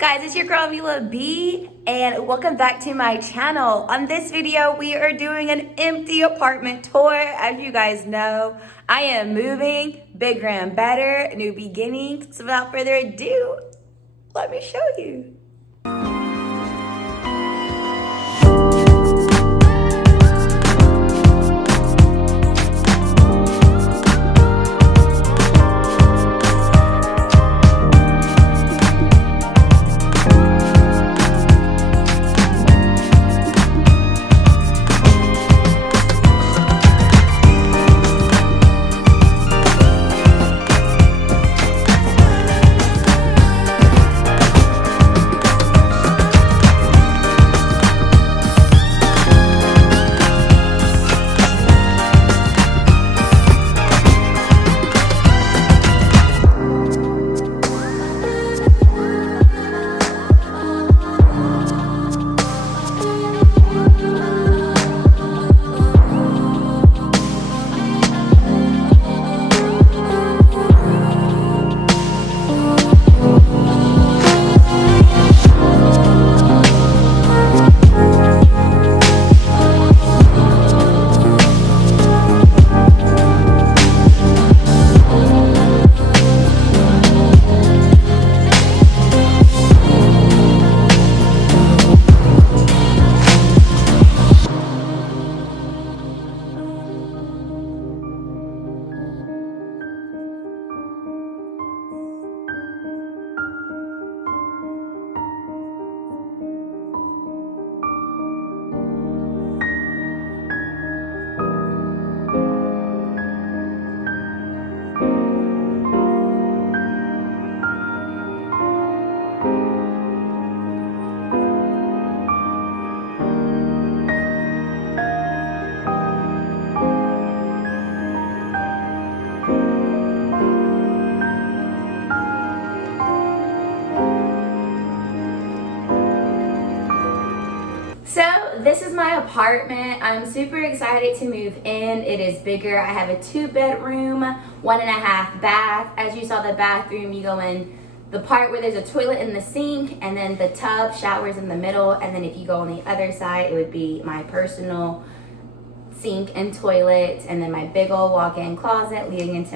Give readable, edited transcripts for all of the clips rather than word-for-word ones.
guys, it's your girl Mila B and welcome back to my channel. On this video we are doing an empty apartment tour. As you guys know, I am moving, bigger and better, new beginnings. So without further ado, let me show you. So this is my apartment. I'm super excited to move in. It is bigger. I have a 2-bedroom, 1.5 bath. As you saw the bathroom, you go in the part where there's a toilet in the sink, and then the tub, showers in the middle, and then if you go on the other side, it would be my personal sink and toilet, and then my big old walk-in closet leading into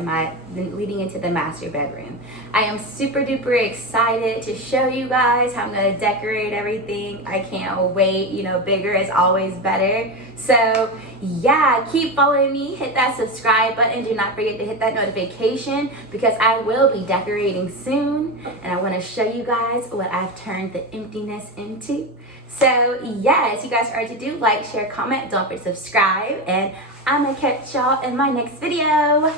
the master bedroom. I am super duper excited to show you guys how I'm gonna decorate everything. I can't wait. You know, bigger is always better. So yeah, keep following me, hit that subscribe button, do not forget to hit that notification because I will be decorating soon and I want to show you guys what I've turned the emptiness into. So yes, you guys are to do like, share, comment, don't forget to subscribe, and I'm gonna catch y'all in my next video.